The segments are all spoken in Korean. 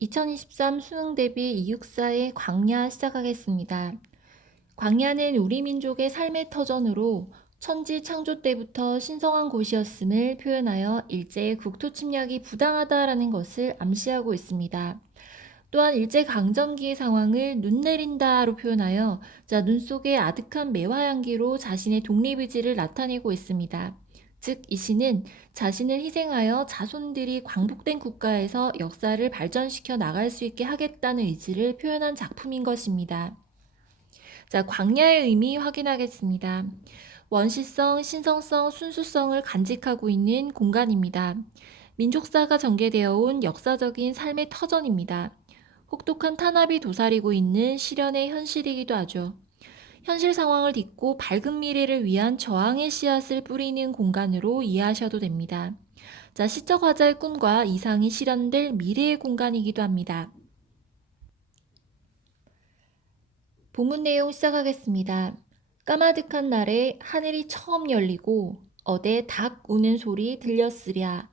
2023 수능 대비 이육사의 광야 시작하겠습니다. 광야는 우리 민족의 삶의 터전으로 천지 창조 때부터 신성한 곳이었음을 표현하여 일제의 국토 침략이 부당하다라는 것을 암시하고 있습니다. 또한 일제강점기의 상황을 눈 내린다로 표현하여 눈 속에 아득한 매화향기로 자신의 독립의지를 나타내고 있습니다. 즉, 이 시는 자신을 희생하여 자손들이 광복된 국가에서 역사를 발전시켜 나갈 수 있게 하겠다는 의지를 표현한 작품인 것입니다. 광야의 의미 확인하겠습니다. 원시성, 신성성, 순수성을 간직하고 있는 공간입니다. 민족사가 전개되어 온 역사적인 삶의 터전입니다. 혹독한 탄압이 도사리고 있는 시련의 현실이기도 하죠. 현실 상황을 딛고 밝은 미래를 위한 저항의 씨앗을 뿌리는 공간으로 이해하셔도 됩니다. 시적 화자의 꿈과 이상이 실현될 미래의 공간이기도 합니다. 본문 내용 시작하겠습니다. 까마득한 날에 하늘이 처음 열리고 어대 닭 우는 소리 들렸으랴.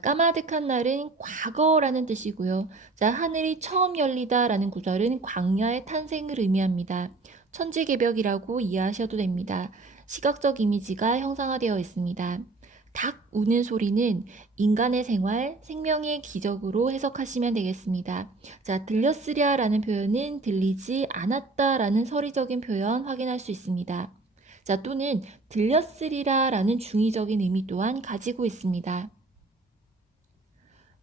까마득한 날은 과거라는 뜻이고요. 하늘이 처음 열리다라는 구절은 광야의 탄생을 의미합니다. 천지개벽이라고 이해하셔도 됩니다. 시각적 이미지가 형상화되어 있습니다. 닭 우는 소리는 인간의 생활, 생명의 기적으로 해석하시면 되겠습니다. 들렸으랴라는 표현은 들리지 않았다라는 서리적인 표현 확인할 수 있습니다. 또는 들렸으리라라는 중의적인 의미 또한 가지고 있습니다.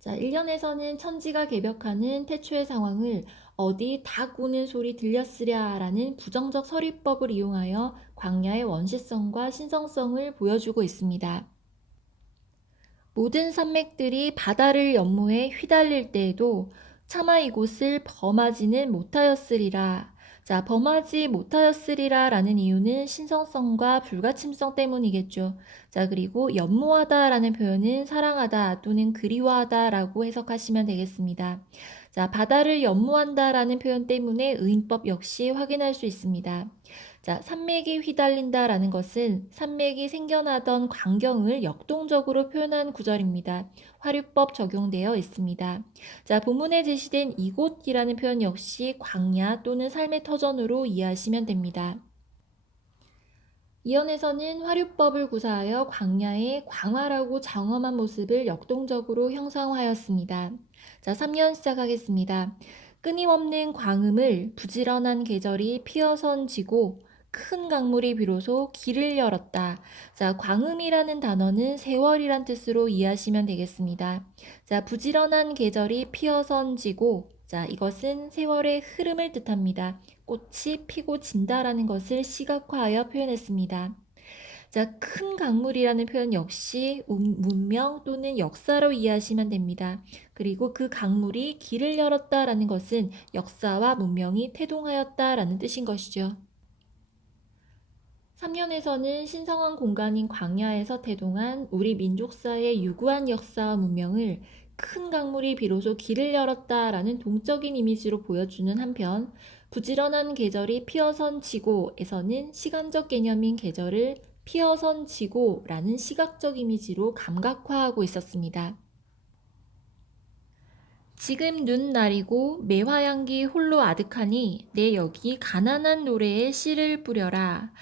1년에서는 천지가 개벽하는 태초의 상황을 어디 닭 우는 소리 들렸으랴라는 부정적 서리법을 이용하여 광야의 원시성과 신성성을 보여주고 있습니다. 모든 산맥들이 바다를 연모해 휘달릴 때에도 차마 이곳을 범하지는 못하였으리라. 범하지 못하였으리라 라는 이유는 신성성과 불가침성 때문이겠죠. 그리고 연모하다 라는 표현은 사랑하다 또는 그리워하다 라고 해석하시면 되겠습니다. 바다를 연모한다 라는 표현 때문에 의인법 역시 확인할 수 있습니다. 산맥이 휘달린다라는 것은 산맥이 생겨나던 광경을 역동적으로 표현한 구절입니다. 화류법 적용되어 있습니다. 본문에 제시된 이곳이라는 표현 역시 광야 또는 삶의 터전으로 이해하시면 됩니다. 이언에서는 화류법을 구사하여 광야의 광활하고 장엄한 모습을 역동적으로 형상화하였습니다. 3년 시작하겠습니다. 끊임없는 광음을 부지런한 계절이 피어선지고 큰 강물이 비로소 길을 열었다. 광음이라는 단어는 세월이란 뜻으로 이해하시면 되겠습니다. 부지런한 계절이 피어선지고 이것은 세월의 흐름을 뜻합니다. 꽃이 피고 진다라는 것을 시각화하여 표현했습니다. 큰 강물이라는 표현 역시 문명 또는 역사로 이해하시면 됩니다. 그리고 그 강물이 길을 열었다라는 것은 역사와 문명이 태동하였다라는 뜻인 것이죠. 3년에서는 신성한 공간인 광야에서 태동한 우리 민족사의 유구한 역사와 문명을 큰 강물이 비로소 길을 열었다라는 동적인 이미지로 보여주는 한편 부지런한 계절이 피어선 지고에서는 시간적 개념인 계절을 피어선 지고라는 시각적 이미지로 감각화하고 있었습니다. 지금 눈 나리고 매화향기 홀로 아득하니 내 여기 가난한 노래에 씨를 뿌려라.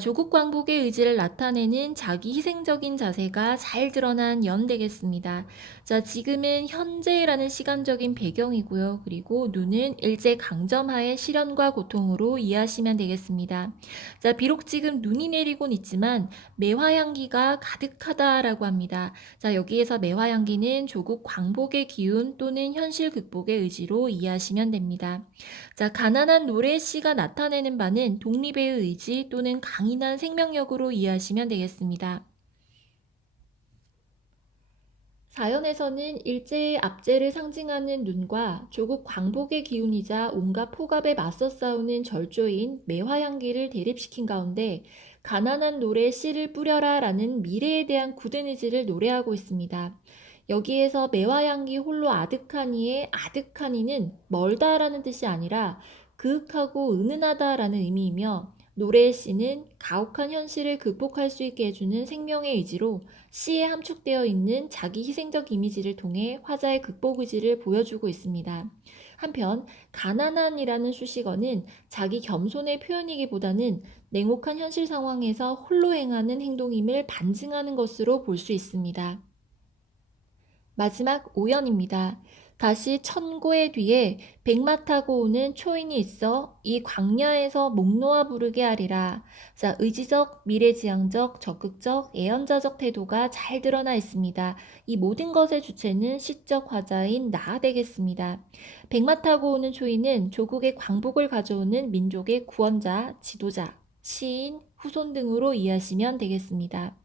조국 광복의 의지를 나타내는 자기 희생적인 자세가 잘 드러난 연되겠습니다. 지금은 현재라는 시간적인 배경이고요. 그리고 눈은 일제 강점하의 시련과 고통으로 이해하시면 되겠습니다. 비록 지금 눈이 내리곤 있지만 매화향기가 가득하다라고 합니다. 여기에서 매화향기는 조국 광복의 기운 또는 현실 극복의 의지로 이해하시면 됩니다. 가난한 노래 씨가 나타내는 바는 독립의 의지 또는 강인한 생명력으로 이해하시면 되겠습니다. 4연에서는 일제의 압제를 상징하는 눈과 조국 광복의 기운이자 온갖 폭압에 맞서 싸우는 절조인 매화향기를 대립시킨 가운데 가난한 노래 씨를 뿌려라 라는 미래에 대한 굳은 의지를 노래하고 있습니다. 여기에서 매화향기 홀로 아득하니의 아득하니는 멀다라는 뜻이 아니라 그윽하고 은은하다라는 의미이며 노래의 시는 가혹한 현실을 극복할 수 있게 해주는 생명의 의지로 시에 함축되어 있는 자기 희생적 이미지를 통해 화자의 극복 의지를 보여주고 있습니다. 한편 가난한이라는 수식어는 자기 겸손의 표현이기보다는 냉혹한 현실 상황에서 홀로 행하는 행동임을 반증하는 것으로 볼 수 있습니다. 마지막 오연입니다. 다시 천고의 뒤에 백마 타고 오는 초인이 있어 이 광야에서 목 놓아 부르게 하리라. 자, 의지적, 미래지향적, 적극적, 예언자적 태도가 잘 드러나 있습니다. 이 모든 것의 주체는 시적 화자인 나 되겠습니다. 백마 타고 오는 초인은 조국의 광복을 가져오는 민족의 구원자, 지도자, 시인, 후손 등으로 이해하시면 되겠습니다.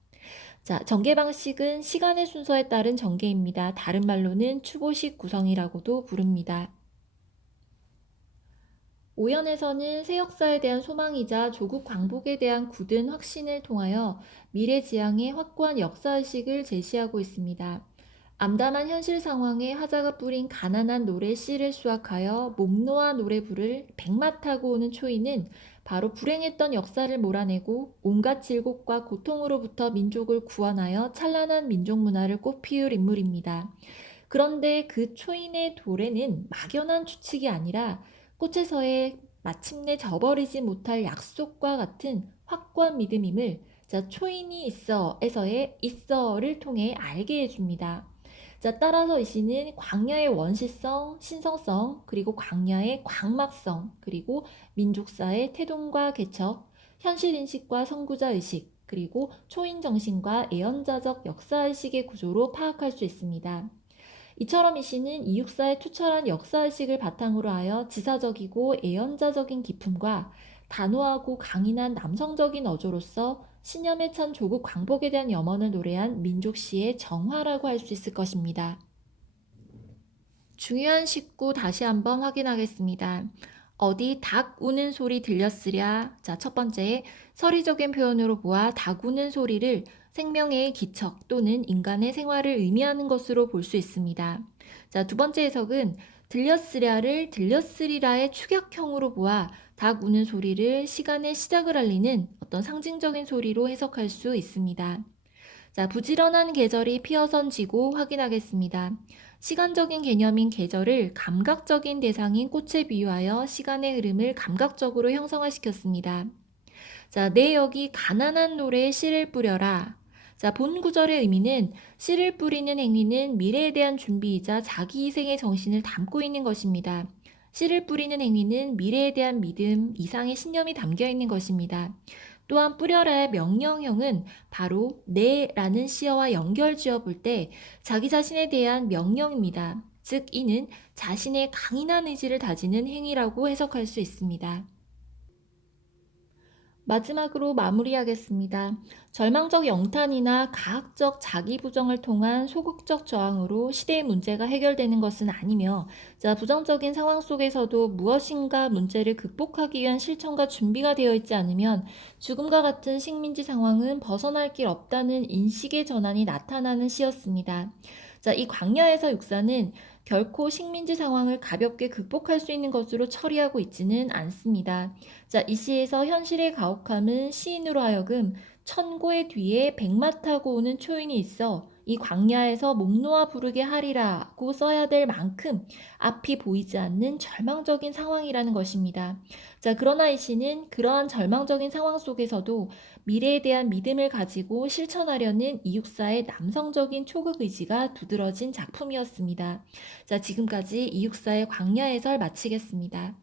자, 전개 방식은 시간의 순서에 따른 전개입니다. 다른 말로는 추보식 구성이라고도 부릅니다. 오연에서는 새 역사에 대한 소망이자 조국 광복에 대한 굳은 확신을 통하여 미래지향의 확고한 역사의식을 제시하고 있습니다. 암담한 현실 상황에 화자가 뿌린 가난한 노래 씨를 수확하여 목 놓아 노래 부를 백마 타고 오는 초인은 바로 불행했던 역사를 몰아내고 온갖 질곡과 고통으로부터 민족을 구원하여 찬란한 민족 문화를 꽃피울 인물입니다. 그런데 그 초인의 도래는 막연한 추측이 아니라 꽃에서의 마침내 저버리지 못할 약속과 같은 확고한 믿음임을 자, 초인이 있어에서의 있어를 통해 알게 해줍니다. 자, 따라서 이 시는 광야의 원시성, 신성성, 그리고 광야의 광막성, 그리고 민족사의 태동과 개척, 현실인식과 선구자의식, 그리고 초인정신과 예언자적 역사의식의 구조로 파악할 수 있습니다. 이처럼 이 시는 이육사의 투철한 역사의식을 바탕으로 하여 지사적이고 예언자적인 기품과 단호하고 강인한 남성적인 어조로서 신념에 찬 조국 광복에 대한 염원을 노래한 민족시의 정화라고 할 수 있을 것입니다. 중요한 식구 다시 한번 확인하겠습니다. 어디 닭 우는 소리 들렸으랴? 자, 첫 번째, 서리적인 표현으로 보아 닭 우는 소리를 생명의 기척 또는 인간의 생활을 의미하는 것으로 볼 수 있습니다. 자, 두 번째 해석은 들렸으랴를 들렸으리라의 축약형으로 보아 닭 우는 소리를 시간의 시작을 알리는 어떤 상징적인 소리로 해석할 수 있습니다. 자, 부지런한 계절이 피어선 지고 확인하겠습니다. 시간적인 개념인 계절을 감각적인 대상인 꽃에 비유하여 시간의 흐름을 감각적으로 형성화시켰습니다. 자, 내 여기 가난한 노래에 씨를 뿌려라. 자, 본 구절의 의미는 씨를 뿌리는 행위는 미래에 대한 준비이자 자기 희생의 정신을 담고 있는 것입니다. 씨를 뿌리는 행위는 미래에 대한 믿음, 이상의 신념이 담겨 있는 것입니다. 또한 뿌려라의 명령형은 바로 내라는 시어와 연결 지어 볼 때 자기 자신에 대한 명령입니다. 즉, 이는 자신의 강인한 의지를 다지는 행위라고 해석할 수 있습니다. 마지막으로 마무리하겠습니다. 절망적 영탄이나 가학적 자기 부정을 통한 소극적 저항으로 시대의 문제가 해결되는 것은 아니며, 자, 부정적인 상황 속에서도 무엇인가 문제를 극복하기 위한 실천과 준비가 되어 있지 않으면 죽음과 같은 식민지 상황은 벗어날 길 없다는 인식의 전환이 나타나는 시였습니다. 자, 이 광야에서 육사는 결코 식민지 상황을 가볍게 극복할 수 있는 것으로 처리하고 있지는 않습니다. 자, 이 시에서 현실의 가혹함은 시인으로 하여금 천고의 뒤에 백마 타고 오는 초인이 있어 이 광야에서 목 놓아 부르게 하리라고 써야 될 만큼 앞이 보이지 않는 절망적인 상황이라는 것입니다. 자, 그러나 이 시는 그러한 절망적인 상황 속에서도 미래에 대한 믿음을 가지고 실천하려는 이육사의 남성적인 초극 의지가 두드러진 작품이었습니다. 자, 지금까지 이육사의 광야 해설 마치겠습니다.